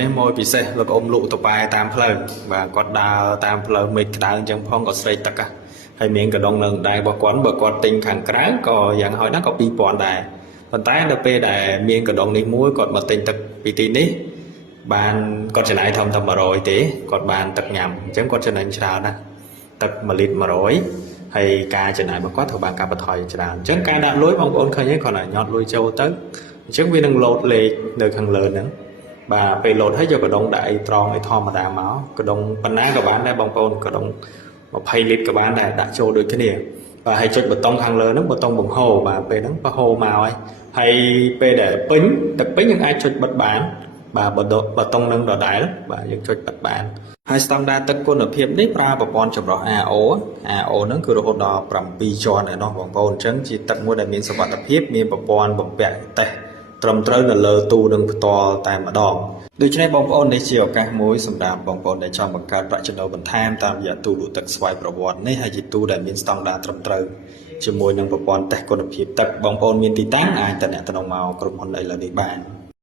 នេះមួយពិសេសលោកអ៊ំលក់តបាយតាមផ្លូវបាទគាត់ដើរតាមផ្លូវមេឃក្តៅអញ្ចឹងផងក៏ស្រេកទឹកហើយមានកដងនៅដៃរបស់គាត់បើគាត់ទិញខាងក្រៅក៏យ៉ាងហោចណាស់ក៏2000ដែរប៉ុន្តែដល់ពេលដែលមានកដងនេះមួយគាត់មកទិញទឹកពីទីនេះបានគាត់ចំណាយធំតែ100ទេគាត់បានទឹកញ៉ាំអញ្ចឹងគាត់ចំណេញច្រើនណាស់ទឹក1លីត្រ100ហើយការចំណាយរបស់គាត់ធ្វើបានការបន្ថយច្រើនអញ្ចឹងការដាក់លុយបងប្អូនឃើញទេគាត់ឲ្យញ៉ាត់លុយចូលទៅអញ្ចឹងវានឹងលោតលេខនៅខាងលើហ្នឹងបាទពេលលោតហើយយកកដុងដាក់អីត្រង់អីធម្មតាមកកដុងប៉ុណ្ណាក៏បានដែរបងប្អូនកដុង20លីត្រក៏បានដែរដាក់ចូលដូចគ្នាបាទហើយចុចប៊ូតុងខាងលើហ្នឹងប៊ូតុងបង្ហូរបាទពេលហ្នឹងបើហូរមកហើយពេលដែលពេញទឹកពេញយើងអាចចុចបិទបានបាទប៊ូតុងនឹងដដែលបាទយើងចុចបិទបានហើយស្តង់ដារទឹកគុណភាពនេះប្រើប្រព័ន្ធចម្រោះ AO ហ្នឹងគឺរហូតដល់7ជាន់ឯណោះបងប្អូនអញ្ចឹងជាទឹកមួយដែលមានសុវត្ថិភាពមានប្រព័ន្ធបំពាក់តេស្តត្រឹមត្រូវនៅលើទូនឹងផ្ទាល់តែម្ដងដូច្នេះបងប្អូននេះជាឱកាសមួយសម្រាប់បងប្អូនដែលចង់បង្កើតប្រាក់ចំណូលបន្ថែមតាមរយៈទូលក់ទឹកស្វ័យប្រវត្តិនេះហើយជាទូដែលមានស្តង់ដារត្រឹមត្រូវជាមួយនឹងប្រព័ន្ធតេស្តគុណភាពទឹកបងប្អូនមានទីតាំងអាចតំណមកក្រុមហ៊ុនឥឡូវនេះបាន